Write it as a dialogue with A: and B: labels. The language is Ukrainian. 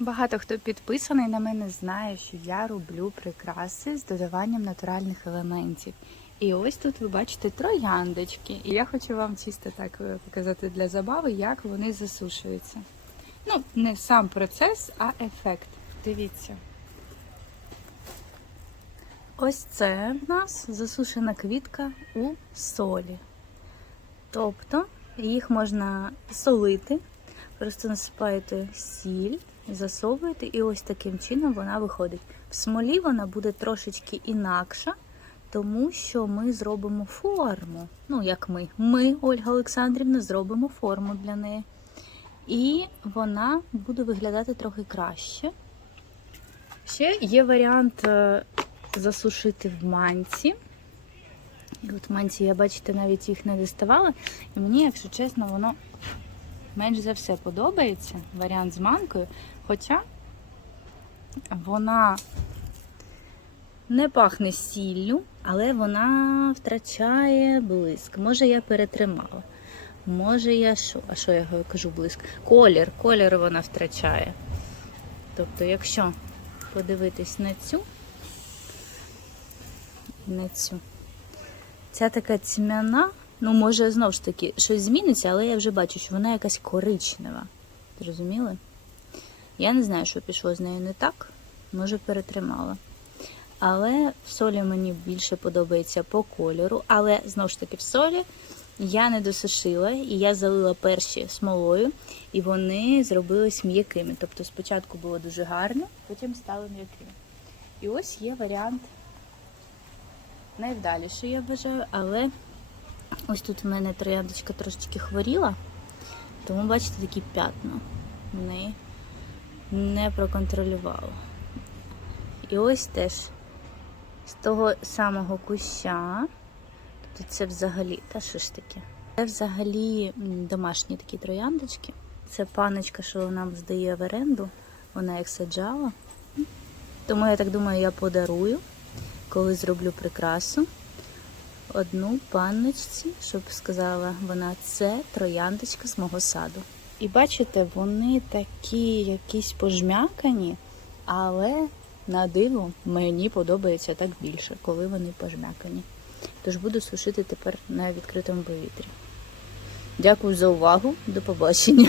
A: Багато хто підписаний на мене знає, що я роблю прикраси з додаванням натуральних елементів. І ось тут ви бачите трояндочки. І я хочу вам чисто так е, показати для забави, як вони засушуються. Ну, не сам процес, а ефект. Дивіться. Ось це в нас засушена квітка у солі. Тобто їх можна солити, просто насипаєте сіль, засовуєте, і ось таким чином вона виходить. В смолі вона буде трошечки інакша, тому що ми зробимо форму. Ну, як ми. Ми, Ольга Олександрівна, зробимо форму для неї. І вона буде виглядати трохи краще. Ще є варіант е, засушити в манці. І от манці, я бачите, навіть їх не доставала. І мені, якщо чесно, воно менш за все подобається. Варіант з манкою. Хоча вона не пахне сіллю, але вона втрачає блиск. Може, я перетримала. Може, я що? А що я кажу блиск? Колір, колір вона втрачає. Тобто, якщо подивитись на цю, на цю. Ця така тьмяна, ну, може, знову ж таки, щось зміниться, але я вже бачу, що вона якась коричнева. Зрозуміли? Я не знаю, що пішло з нею не так. Може, перетримала. Але в солі мені більше подобається по кольору. Але знову ж таки, в солі я не досушила, і я залила перші смолою, і вони зробились м'якими. Тобто спочатку було дуже гарно, потім стали м'якими. І ось є варіант найвдаліший, я вважаю, але ось тут в мене трояндочка трошечки хворіла, тому бачите такі п'ятна. В неї не проконтролювала. І ось теж з того самого куща, тобто це взагалі, та що ж таке? Це взагалі домашні такі трояндочки. Це паночка, що нам здає в оренду, вона їх саджала. Тому я так думаю, я подарую, коли зроблю прикрасу. Одну панночці, щоб сказала вона, це трояндочка з мого саду. І бачите, вони такі якісь пожмякані, але на диво мені подобається так більше, коли вони пожмякані. Тож буду сушити тепер на відкритому повітрі. Дякую за увагу. До побачення.